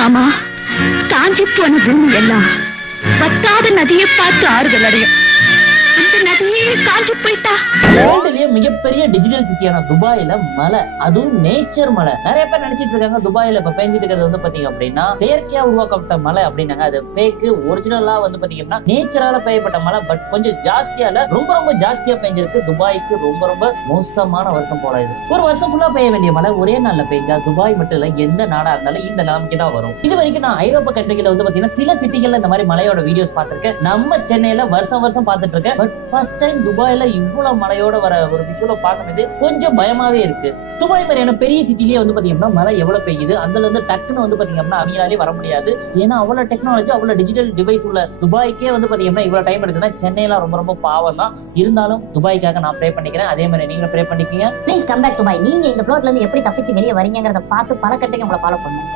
மாமா, காஞ்சி போன பூமி எல்லாம் வத்தாத நதியை பார்த்து ஆறுதல் அடையும். அந்த நதியே காஞ்சி போயிட்டா. வேர்ல்டுலயே மிகப்பெரிய டிஜிட்டல் சிட்டியான துபாயில மழை, அதுவும் நேச்சர் மழை. நிறைய பேர் நினைச்சிட்டு இருக்காங்க துபாயில இப்ப பெஞ்சிட்டு இருக்கிறது வந்து பாத்தீங்க அப்படின்னா செயற்கையா உருவாக்கப்பட்ட மழை அப்படின்னாங்க. அது ஃபேக். ஒரிஜினலா வந்து பாத்தீங்கன்னா நேச்சரால பெய்யப்பட்ட மழை. பட் கொஞ்சம் ஜாஸ்தியால ரொம்ப ஜாஸ்தியா பெஞ்சிருக்கு. துபாய்க்கு ரொம்ப மோசமான வருஷம் போல இது. ஒரு வருஷம் ஃபுல்லா பெய்ய வேண்டிய மழை ஒரே நாள்ல பெஞ்சா துபாய் மட்டும் இல்ல எந்த நாடா இருந்தாலும் இந்த நிலைமைக்கு தான் வரும். இது வரைக்கும் நான் ஐரோப்பா கண்ட்ரிகளை வந்து பாத்தீங்கன்னா சில சிட்டிகள்ல இந்த மாதிரி மழையோட வீடியோஸ் பார்த்திருக்கேன். நம்ம சென்னையில வருஷம் பார்த்துட்டு இருக்கேன். பட் ஃபர்ஸ்ட் டைம் துபாயில இவ்வளவு மழையோட வர ஒரு விஷுவல பார்க்கும்போது கொஞ்சம் பயமாவே இருக்கு. துபாய் மாதிரியான பெரிய சிட்டிலேயே வந்து பாத்தீங்கன்னா மழை எவ்வளவு பெய்யுது, அதுல இருந்து டக்குன்னு வந்து பாத்தீங்கன்னா அவங்களாலே வர முடியாது. ஏன்னா அவ்வளவு டெக்னாலஜி, அவ்வளவு டிஜிட்டல் டிவைஸ் உள்ள துபாய்க்கே வந்து பாத்தீங்கன்னா இவ்வளவு டைம் எடுக்குதுன்னா சென்னையெல்லாம் ரொம்ப பாவம் தான். இருந்தாலும் துபாய்க்காக நான் ப்ரே பண்ணிக்கிறேன். அதே மாதிரி நீங்களும் ப்ரே பண்ணிக்கீங்க. Please come back Dubai. நீங்க இந்த ஃப்ளோர்ல இருந்து எப்படி தப்பிச்சு வெளியே வரீங்கிறத பார்த்து பல கட்டைக்கு உங்களை ஃபாலோ பண்ணுங்க.